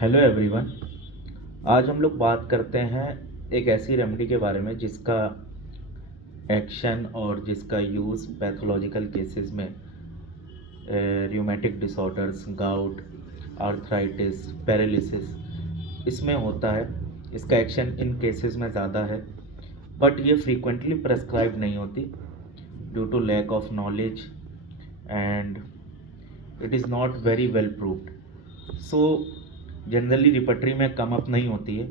Hello everyone. आज हम लोग बात करते हैं एक ऐसी रेमेडी के बारे में जिसका एक्शन और जिसका यूज़ पैथोलॉजिकल केसेस में रियूमेटिक डिसऑर्डर्स, गाउट, आर्थराइटिस, पैरालिसिस इसमें होता है। इसका एक्शन इन केसेस में ज़्यादा है, बट ये फ्रीक्वेंटली प्रेस्क्राइब नहीं होती due to lack of knowledge and it is not very well proved. So generally repertory में कम अप नहीं होती है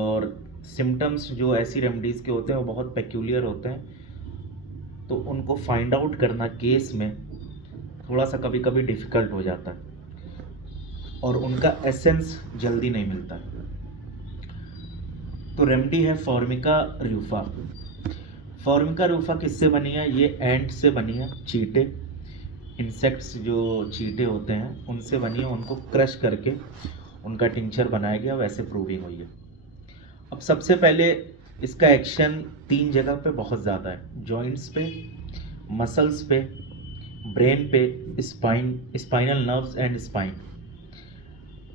और सिम्टम्स जो ऐसी रेमडीज़ के होते हैं वो बहुत पेक्यूलियर होते हैं, तो उनको फाइंड आउट करना केस में थोड़ा सा कभी कभी डिफ़िकल्ट हो जाता है और उनका एसेंस जल्दी नहीं मिलता। तो रेमडी है फॉर्मिका रूफा। फॉर्मिका रूफा किससे बनी है? ये एंट से बनी है, चीटे, इंसेक्ट्स जो चीटे होते हैं उनसे बनी है। उनको क्रश करके उनका टिंचर बनाया गया, वैसे प्रूविंग हुई है। अब सबसे पहले इसका एक्शन 3 जगह पे बहुत ज़्यादा है: जॉइंट्स पे, मसल्स पे, ब्रेन पे, spinal nerves and spine,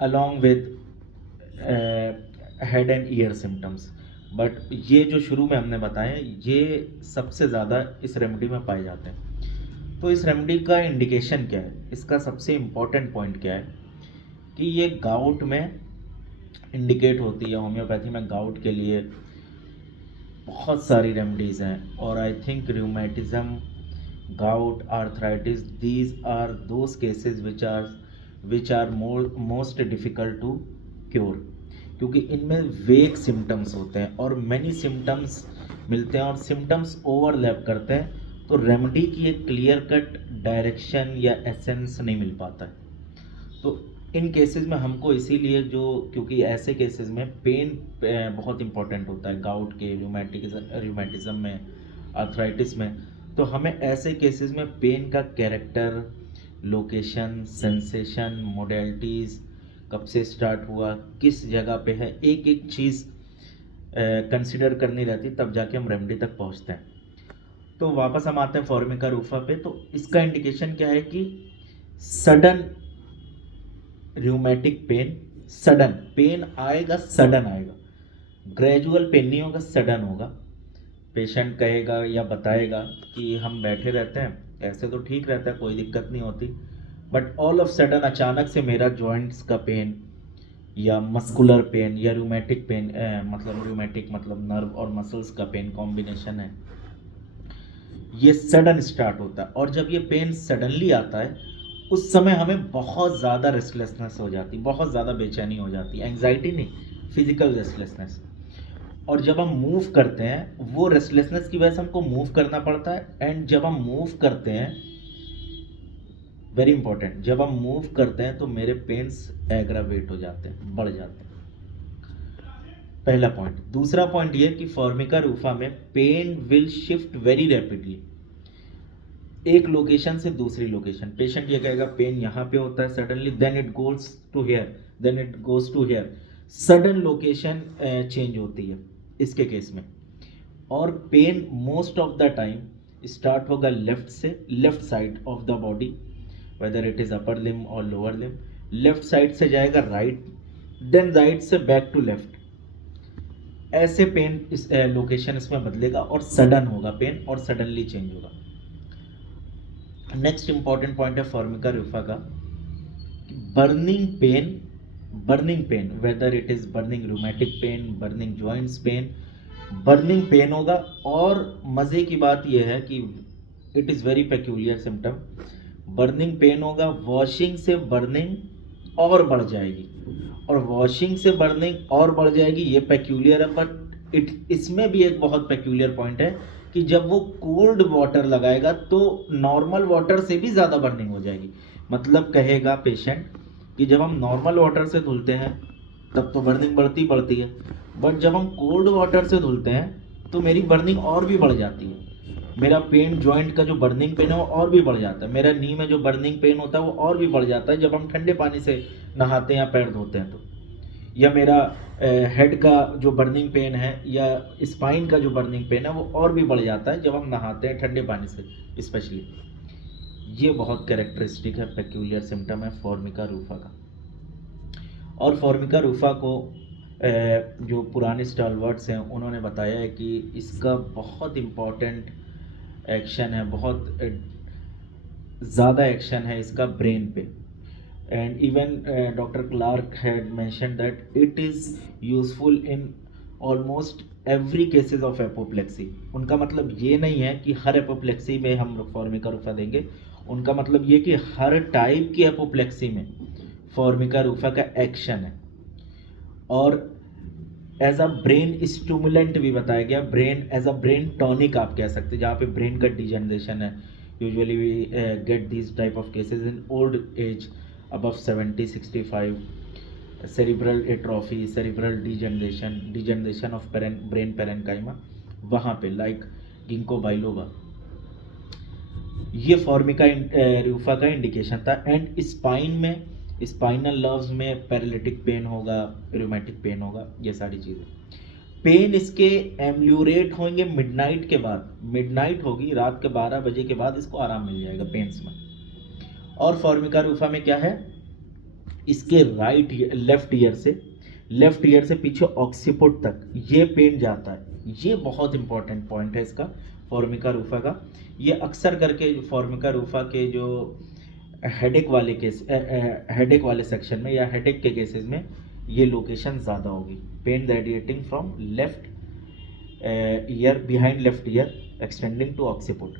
along with head and year symptoms. But ये जो शुरू में हमने बताए ये सबसे ज़्यादा इस रेमेडी में पाए जाते हैं। तो इस रेमेडी का इंडिकेशन क्या है? इसका सबसे इम्पॉर्टेंट पॉइंट क्या है कि ये गाउट में इंडिकेट होती है। होम्योपैथी में गाउट के लिए बहुत सारी रेमेडीज़ हैं और I think rheumatism, gout, arthritis, these are those cases which are most difficult to cure, क्योंकि इनमें वेग सिम्टम्स होते हैं और मैनी सिम्टम्स मिलते हैं और सिम्टम्स ओवरलैप करते हैं, तो रेमेडी की एक क्लियर कट डायरेक्शन या एसेंस नहीं मिल पाता है। तो इन केसेस में हमको इसीलिए क्योंकि ऐसे केसेस में पेन बहुत इंपॉर्टेंट होता है, गाउट के, रूमेटिज्म में, आर्थराइटिस में, तो हमें ऐसे केसेस में पेन का कैरेक्टर, लोकेशन, सेंसेशन, मोडेलिटीज़, कब से स्टार्ट हुआ, किस जगह पे है, एक एक चीज़ कंसिडर करनी रहती, तब जाके हम रेमेडी तक पहुंचते हैं। तो वापस हम आते हैं फॉर्मिका रूफा पे। तो इसका इंडिकेशन क्या है कि sudden rheumatic pain, sudden pain आएगा, सडन आएगा, ग्रेजुअल पेन नहीं होगा, सडन होगा। पेशेंट कहेगा या बताएगा कि हम बैठे रहते हैं, ऐसे तो ठीक रहता है, कोई दिक्कत नहीं होती, बट ऑल ऑफ सडन अचानक से मेरा जॉइंट्स का पेन या मस्कुलर पेन या रूमेटिक पेन, मतलब रूमेटिक मतलब नर्व और मसल्स का पेन कॉम्बिनेशन है, ये सडन स्टार्ट होता है। और जब ये पेन सडनली आता है उस समय हमें बहुत ज़्यादा रेस्टलेसनेस हो जाती, बहुत ज़्यादा बेचैनी हो जाती, एंग्जाइटी नहीं, फिजिकल रेस्टलेसनेस। और जब हम मूव करते हैं, वो रेस्टलेसनेस की वजह से हमको मूव करना पड़ता है, एंड जब हम मूव करते हैं, वेरी इंपॉर्टेंट, जब हम मूव करते हैं तो मेरे पेन्स एग्रावेट हो जाते हैं, बढ़ जाते हैं। पहला पॉइंट। दूसरा पॉइंट ये कि फॉर्मिका रूफा में pain will shift very rapidly, एक लोकेशन से दूसरी लोकेशन। पेशेंट ये कहेगा पेन यहाँ पे होता है suddenly, then it goes to here, then it goes to here, sudden location change होती है इसके केस में। और pain most of the time start होगा लेफ्ट से, left side of the body, whether it is upper limb और lower limb. Left side से जाएगा राइट, देन राइट से बैक टू लेफ्ट, ऐसे पेन इस लोकेशन इसमें बदलेगा और सडन होगा पेन और सडनली चेंज होगा। नेक्स्ट इंपॉर्टेंट पॉइंट है फॉर्मिका रूफा का, burning pain, burning pain, whether it is burning rheumatic pain, burning joints pain, burning pain होगा। और मज़े की बात यह है कि it is very peculiar symptom, burning pain होगा, वॉशिंग से बर्निंग और बढ़ जाएगी, और वॉशिंग से बर्निंग और बढ़ जाएगी, ये पेक्यूलियर है। बट इसमें भी एक बहुत पेक्यूलियर पॉइंट है कि जब वो कोल्ड वाटर लगाएगा तो नॉर्मल वाटर से भी ज़्यादा बर्निंग हो जाएगी। मतलब कहेगा पेशेंट कि जब हम नॉर्मल वाटर से धुलते हैं तब तो बर्निंग बढ़ती बढ़ती है, बट जब हम कोल्ड वाटर से धुलते हैं तो मेरी बर्निंग और भी बढ़ जाती है, मेरा पेन, जॉइंट का जो बर्निंग पेन है वो और भी बढ़ जाता है, मेरा नी में जो बर्निंग पेन होता है वो और भी बढ़ जाता है जब हम ठंडे पानी से नहाते हैं या पैर धोते हैं तो, या मेरा हेड का जो बर्निंग पेन है या स्पाइन का जो बर्निंग पेन है वो और भी बढ़ जाता है जब हम नहाते हैं ठंडे पानी से स्पेशली। ये बहुत कैरेक्टरिस्टिक है, पेक्यूलियर सिम्टम है फॉर्मिका रूफा का। और फॉर्मिका रूफा को जो पुराने स्टालवर्ड्स हैं उन्होंने बताया है कि इसका बहुत इम्पॉर्टेंट एक्शन है, बहुत ज़्यादा एक्शन है इसका ब्रेन पे। And even doctor Clarke had mention that it is useful in almost every cases of apoplexy. उनका मतलब ये नहीं है कि हर एपोप्लेक्सी में हम फॉर्मिका रूफा देंगे, उनका मतलब ये कि हर टाइप की एपोप्लेक्सी में फॉर्मिका रूफा का एक्शन है। और एज अ ब्रेन स्टिमुलेंट भी बताया गया, brain as a brain tonic आप कह सकते हैं, जहाँ पे ब्रेन का डिजनरेशन है। Usually we get this type of cases in old age above 70 65, cerebral atrophy, cerebral degeneration of brain parenchyma, वहाँ पे लाइक गिंको बाइलोबा, ये फॉर्मिका रूफा का इंडिकेशन था। एंड स्पाइन में, स्पाइनल नर्व्स में पैरालिटिक पेन होगा, rheumatic pain होगा, ये सारी चीज़ें। पेन इसके एम्यूरेट होंगे मिडनाइट के बाद, मिडनाइट होगी रात के 12 बजे के बाद इसको आराम मिल जाएगा पेन्स में। और फॉर्मिका रूफा में क्या है, इसके लेफ्ट ईयर से पीछे ऑक्सीपुट तक ये पेन जाता है। ये बहुत इंपॉर्टेंट पॉइंट है इसका फॉर्मिका रूफा का। ये अक्सर करके फॉर्मिका रूफा के जो हेडेक वाले सेक्शन में या हेडेक के केसेस में ये लोकेशन ज़्यादा होगी। Pain radiating from left ear, behind left ear extending to occiput.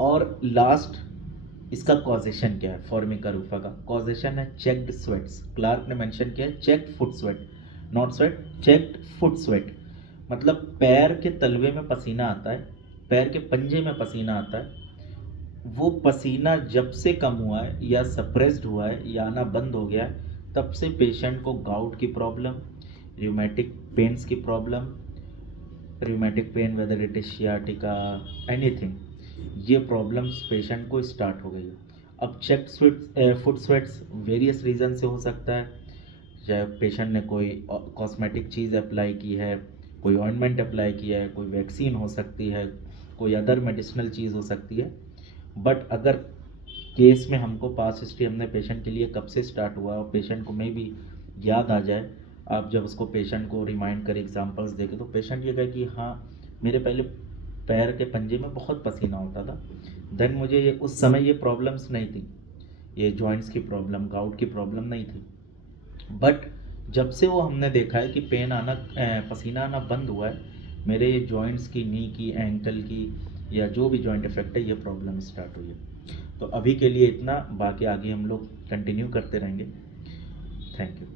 और लास्ट इसका कॉजेशन क्या है, फॉर्मिका रूफा का कॉजेशन है चेक्ड स्वेट्स। क्लार्क ने मेंशन किया है checked foot sweat, not sweat, checked foot sweat. मतलब पैर के तलवे में पसीना आता है, पैर के पंजे में पसीना आता है। वो पसीना जब से कम हुआ है या सप्रेस्ड हुआ है या आना बंद हो गया है, तब से पेशेंट को गाउट की प्रॉब्लम, रूमेटिक पेन्स की problem, rheumatic pain whether it is sciatica, anything, ये प्रॉब्लम्स पेशेंट को स्टार्ट हो गई है। अब check foot sweats various reason से हो सकता है, चाहे पेशेंट ने कोई कॉस्मेटिक चीज़ अप्लाई की है, कोई ऑइंटमेंट अप्लाई किया है, कोई वैक्सीन हो सकती है, कोई अदर मेडिसिनल चीज़ हो सकती है। बट अगर केस में हमको पास हिस्ट्री हमने पेशेंट के लिए कब से स्टार्ट हुआ और पेशेंट को मे भी याद आ जाए, आप जब उसको पेशेंट को रिमाइंड करें एग्जांपल्स देके, तो पेशेंट ये कहे कि हाँ मेरे पहले पैर के पंजे में बहुत पसीना होता था, देन मुझे ये उस समय ये प्रॉब्लम्स नहीं थी, ये जॉइंट्स की प्रॉब्लम, गाउट की प्रॉब्लम नहीं थी। बट जब से वो हमने देखा है कि पेन आना, पसीना आना बंद हुआ है, मेरे जॉइंट्स की, नी की, एंकल की या जो भी जॉइंट इफेक्ट है, ये प्रॉब्लम स्टार्ट हुई है। तो अभी के लिए इतना, बाकी आगे हम लोग कंटिन्यू करते रहेंगे। Thank you.